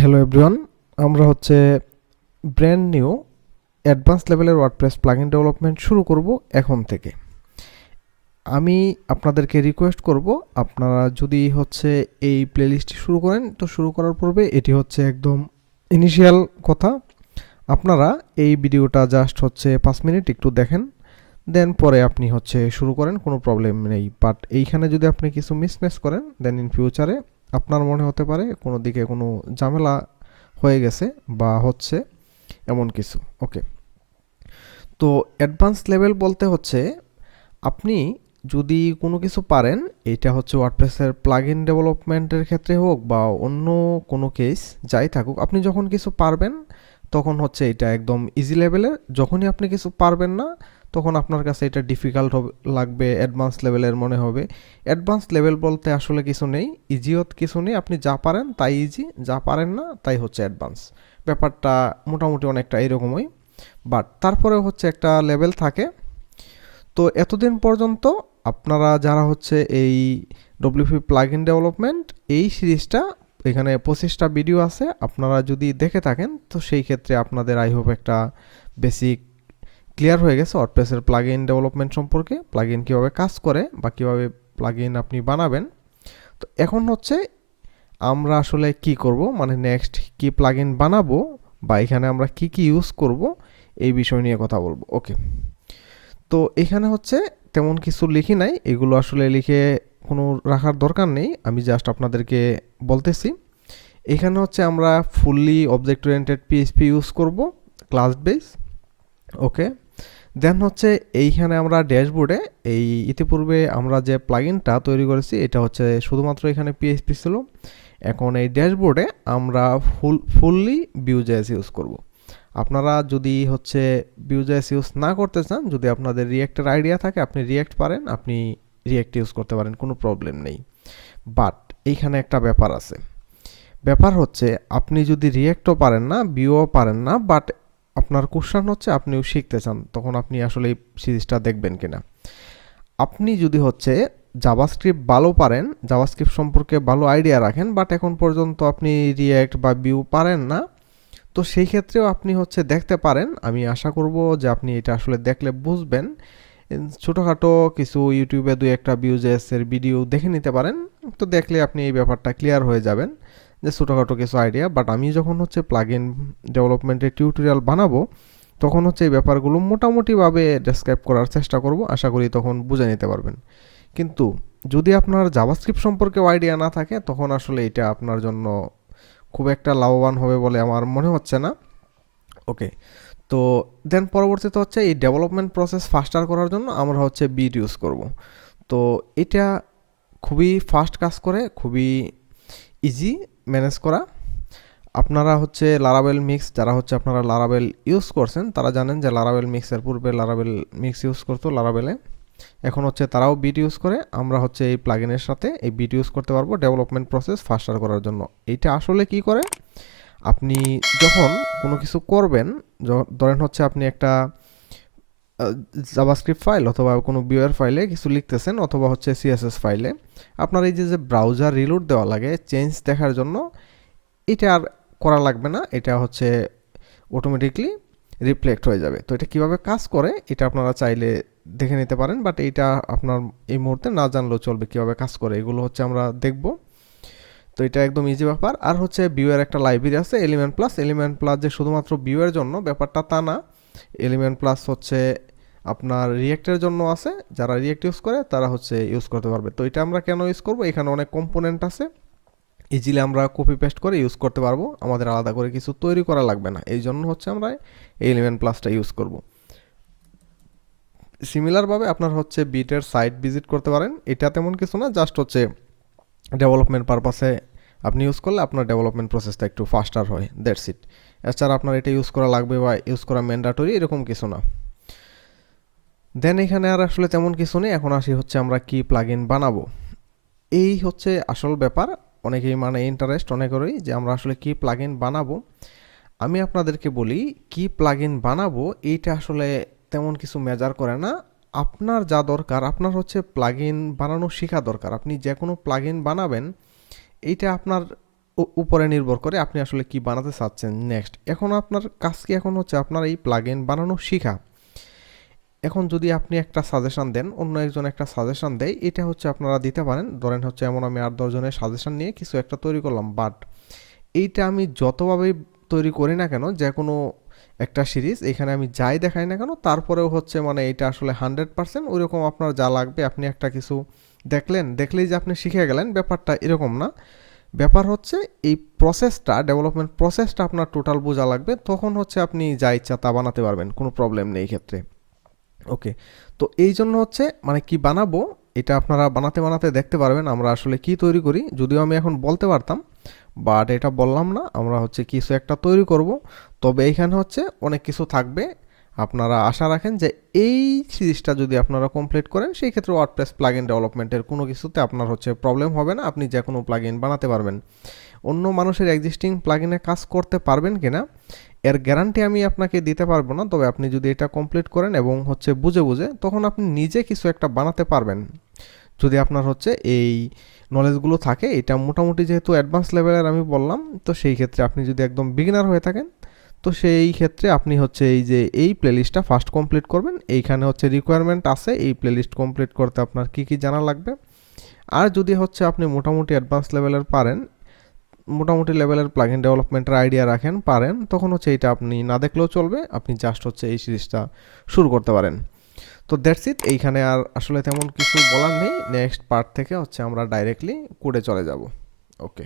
Hello everyone, আমরা হচ্ছে brand new advance লেভেলের ওয়ার্ডপ্রেস প্লাগইন ডেভেলপমেন্ট শুরু করব এখন থেকে। আমি আপনাদেরকে রিকোয়েস্ট করব, আপনারা যদি হচ্ছে এই প্লেলিস্টটি শুরু করেন, তো শুরু করার পূর্বে এটি হচ্ছে একদম ইনিশিয়াল কথা। আপনারা এই ভিডিওটা জাস্ট হচ্ছে 5 মিনিট একটু দেখেন, দেন পরে আপনি হচ্ছে শুরু করেন, কোনো প্রবলেম নেই। বাট এইখানে যদি আপনি কিছু মিসম্যাচ করেন, দেন ইন ফিউচারে আপনার মনে হতে পারে কোনো দিকে কোনো ঝামেলা হয়ে গেছে বা হচ্ছে এমন কিছু। ওকে, তো অ্যাডভান্স লেভেল বলতে হচ্ছে আপনি যদি কোনো কিছু পারেন, এটা হচ্ছে ওয়ার্ডপ্রেসের প্লাগইন ডেভেলপমেন্টের ক্ষেত্রে হোক বা অন্য কোনো কেস যাই থাকুক, আপনি যখন কিছু পারবেন তখন হচ্ছে এটা একদম ইজি লেভেলের। যখনই আপনি কিছু পারবেন না, তখন আপনার কাছে এটা ডিফিকাল্ট লাগবে, অ্যাডভান্স লেভেলের মনে হবে। অ্যাডভান্স লেভেল বলতে আসলে কিছু নেই, ইজিও কিছু নেই। আপনি যা পারেন তাই ইজি, যা পারেন না তাই হচ্ছে অ্যাডভান্স। ব্যাপারটা মোটামুটি অনেকটা এরকমই, বাট তারপরে হচ্ছে একটা লেভেল থাকে। তো এতদিন পর্যন্ত আপনারা যারা হচ্ছে এই ডব্লিউপি প্লাগইন ডেভেলপমেন্ট এই সিরিজটা, এখানে 25টা ভিডিও আছে, আপনারা যদি দেখে থাকেন তো সেই ক্ষেত্রে আপনাদের আই হোপ একটা বেসিক ক্লিয়ার হয়ে গেছে ওয়ার্ডপ্রেসের প্লাগইন ডেভেলপমেন্ট সম্পর্কে, প্লাগইন কীভাবে কাজ করে বা কীভাবে প্লাগইন আপনি বানাবেন। তো এখন হচ্ছে আমরা আসলে কি করব, মানে নেক্সট কি প্লাগইন বানাবো বা এখানে আমরা কি কি ইউজ করব, এই বিষয় নিয়ে কথা বলবো। ওকে, তো এখানে হচ্ছে তেমন কিছু লিখি নাই, এগুলো আসলে লিখে কোনো রাখার দরকার নেই, আমি জাস্ট আপনাদেরকে বলতেছি। এখানে হচ্ছে আমরা fully object oriented PHP use করব, ক্লাস বেস। ওকে, দেন হচ্ছে এইখানে আমরা ড্যাশবোর্ডে এই ইতিপূর্বে আমরা যে প্লাগইনটা তৈরি করেছি এটা হচ্ছে শুধুমাত্র এখানে পিএইচপি ছিল। এখন এই ড্যাশবোর্ডে আমরা ফুললি ভিউজেএস ইউজ করব। আপনারা যদি হচ্ছে ভিউজেএস ইউজ না করতে চান, যদি আপনাদের রিয়েক্টের আইডিয়া থাকে, আপনি রিয়েক্ট পারেন, আপনি রিয়েক্ট ইউজ করতে পারেন, কোনো প্রবলেম নেই। বাট এইখানে একটা ব্যাপার আছে। ব্যাপার হচ্ছে আপনি যদি রিয়েক্টও পারেন না, ভিউও পারেন না, বাট আপনার কোশ্চেন হচ্ছে আপনিও শিখতে চান, তখন আপনি আসলে এই সিরিজটা দেখবেন কিনা। আপনি যদি হচ্ছে জাভাস্ক্রিপ্ট ভালো পারেন, জাভাস্ক্রিপ্ট সম্পর্কে ভালো আইডিয়া রাখেন, বাট এখন পর্যন্ত আপনি রিয়েক্ট বা ভিউ পারেন না, তো সেই ক্ষেত্রেও আপনি হচ্ছে দেখতে পারেন। আমি আশা করব যে আপনি এটা আসলে দেখলে বুঝবেন। ছোটোখাটো কিছু ইউটিউবে দুই একটা ভিউজেসের ভিডিও দেখে নিতে পারেন, তো দেখলে আপনি এই ব্যাপারটা ক্লিয়ার হয়ে যাবেন যে ছোটোখাটো কিছু আইডিয়া। বাট আমি যখন হচ্ছে প্লাগইন ডেভেলপমেন্টের টিউটোরিয়াল বানাবো, তখন হচ্ছে এই ব্যাপারগুলো মোটামুটিভাবে ডেসক্রাইব করার চেষ্টা করব, আশা করি তখন বুঝে নিতে পারবেন। কিন্তু যদি আপনার জাভাস্ক্রিপ্ট সম্পর্কে আইডিয়া না থাকে, তখন আসলে এটা আপনার জন্য খুব একটা লাভবান হবে বলে আমার মনে হচ্ছে না। ওকে, তো দেন পরবর্তীতে হচ্ছে এই ডেভেলপমেন্ট প্রসেস ফাস্টার করার জন্য আমরা হচ্ছে বিট ইউজ করব। তো এটা খুবই ফাস্ট কাজ করে, খুবই ইজি ম্যানেজ করা। আপনারা হচ্ছে লারাবেল মিক্স, যারা হচ্ছে আপনারা লারাবেল ইউজ করছেন তারা জানেন যে লারাবেল মিক্সের পূর্বে লারাবেল মিক্স ইউজ করতো লারাবেলে, এখন হচ্ছে তারাও বিট ইউজ করে। আমরা হচ্ছে এই প্লাগইনের সাথে এই বিট ইউজ করতে পারবো ডেভেলপমেন্ট প্রসেস ফাস্টার করার জন্য। এইটা আসলে কি করে, আপনি যখন কোনো কিছু করবেন, ধরেন হচ্ছে আপনি একটা জাভাস্ক্রিপ্ট ফাইল অথবা কোনো ভিউয়ার ফাইলে কিছু লিখতেছেন, অথবা হচ্ছে সিএসএস ফাইলে, আপনার এই যে ব্রাউজার রিলোড দেওয়া লাগে চেঞ্জ দেখার জন্য, এটা আর করা লাগবে না, এটা হচ্ছে অটোমেটিকলি রিফ্লেক্ট হয়ে যাবে। তো এটা কিভাবে কাজ করে এটা আপনারা চাইলে দেখে নিতে পারেন, বাট এইটা আপনার এই মুহূর্তে না জানলেও চলবে কিভাবে কাজ করে, এগুলো হচ্ছে আমরা দেখব। তো এটা একদম ইজি ব্যাপার। আর হচ্ছে ভিউয়ের একটা লাইব্রেরি আছে এলিমেন্ট প্লাস। এলিমেন্ট প্লাস যে শুধুমাত্র ভিউয়ের জন্য, ব্যাপারটা তা না। এলিমেন্ট প্লাস হচ্ছে আপনার রিয়েক্টের জন্য আছে, যারা রিয়েক্ট ইউজ করে তারা হচ্ছে ইউজ করতে পারবে। তো এটা আমরা কেন ইউজ করব, এখানে অনেক কম্পোনেন্ট আছে, ইজিলি আমরা কপি পেস্ট করে ইউজ করতে পারবো, আমাদের আলাদা করে কিছু তৈরি করা লাগবে না। এই জন্য হচ্ছে আমরা এই এলিমেন্ট প্লাসটা ইউজ করব। সিমিলারভাবে আপনার হচ্ছে বিটের সাইট ভিজিট করতে পারেন, এটা তেমন কিছু না, জাস্ট হচ্ছে ডেভেলপমেন্ট পারপাসে আপনি ইউজ করলে আপনার ডেভেলপমেন্ট প্রসেসটা একটু ফাস্টার হয়, দ্যাটস ইট। এছাড়া আপনার এটা ইউজ করা লাগবে বা ইউজ করা ম্যান্ডেটরি এরকম কিছু না। দেন এখানে আর আসলে তেমন কিছু নেই। এখন আসি হচ্ছে আমরা কি প্লাগইন বানাবো, এই হচ্ছে আসল ব্যাপার। অনেকেই মানে ইন্টারেস্ট অনেকেরই যে আমরা আসলে কি প্লাগইন বানাবো। আমি আপনাদেরকে বলি, কি প্লাগইন বানাবো এইটা আসলে তেমন কিছু মেজার করে না। আপনার যা দরকার, আপনার হচ্ছে প্লাগইন বানানো শেখা দরকার। আপনি যে কোনো প্লাগইন বানাবেন, এইটা আপনার উপরে নির্ভর করে আপনি আসলে কি বানাতে চাচ্ছেন নেক্সট। এখন আপনার কাজ কি এখন হচ্ছে আপনার এই প্লাগইন বানানো শেখা। এখন যদি আপনি একটা সাজেশন দেন, অন্য একজন একটা সাজেশন দেয়, এটা হচ্ছে আপনারা দিতে পারেন। ধরেন হচ্ছে এমন আমি 8-10 জনের সাজেশন নিয়ে কিছু একটা তৈরি করলাম, বাট এইটা আমি যতভাবেই তৈরি করি না কেন, যে কোনো একটা সিরিজ এখানে আমি যাই দেখাই না কেন, তারপরেও হচ্ছে মানে এটা আসলে 100% ওইরকম আপনার যা লাগবে। আপনি একটা কিছু দেখলেই যে আপনি শিখে গেলেন, ব্যাপারটা এরকম না। ব্যাপার হচ্ছে এই প্রসেসটা, ডেভেলপমেন্ট প্রসেসটা আপনার টোটাল বোঝা লাগবে, তখন হচ্ছে আপনি যা ইচ্ছা তা বানাতে পারবেন, কোনো প্রবলেম নেই এই ক্ষেত্রে। ওকে, তো এই জন্য হচ্ছে মানে কি বানাবো এটা আপনারা বানাতে বানাতে দেখতে পারবেন আমরা আসলে কি তৈরি করি। যদিও আমি এখন বলতে পারতাম, বাট এটা বললাম না। আমরা হচ্ছে কিছু একটা তৈরি করব, তবে এইখানে হচ্ছে অনেক কিছু থাকবে। আপনারা আশা রাখেন যে এই সিরিজটা যদি আপনারা কমপ্লিট করেন, সেই ক্ষেত্রে ওয়ার্ডপ্রেস প্লাগইন ডেভেলপমেন্টের কোনো কিছুতে আপনার হচ্ছে প্রবলেম হবে না, আপনি যে কোনো প্লাগইন বানাতে পারবেন। অন্য মানুষের এক্সিস্টিং প্লাগইনে কাজ করতে পারবেন কিনা এর গ্যারান্টি আমি আপনাকে দিতে পারবো না, তবে আপনি যদি এটা কমপ্লিট করেন এবং হচ্ছে বুঝে বুঝে, তখন আপনি নিজে কিছু একটা বানাতে পারবেন যদি আপনার হচ্ছে এই নলেজগুলো থাকে। এটা মোটামুটি যেহেতু অ্যাডভান্স লেভেলের আমি বললাম, তো সেই ক্ষেত্রে আপনি যদি একদম বিগিনার হয়ে থাকেন, তো সেই ক্ষেত্রে আপনি হচ্ছে এই যে এই প্লেলিস্টটা ফার্স্ট কমপ্লিট করবেন। এইখানে হচ্ছে রিকোয়ারমেন্ট আছে এই প্লেলিস্ট কমপ্লিট করতে আপনার কি কি জানা লাগবে। আর যদি হচ্ছে আপনি মোটামুটি অ্যাডভান্স লেভেলের পারেন, মোটামুটি লেভেলের প্লাগইন ডেভেলপমেন্টের আইডিয়া রাখেন, পারেন, তখন হচ্ছে এটা আপনি না দেখলেও চলবে, আপনি জাস্ট হচ্ছে এই সিরিজটা শুরু করতে পারেন। তো দ্যাটস ইট, এইখানে আর আসলে তেমন কিছু বলার নেই। নেক্সট পার্ট থেকে হচ্ছে আমরা ডাইরেক্টলি কোডে চলে যাব। ওকে।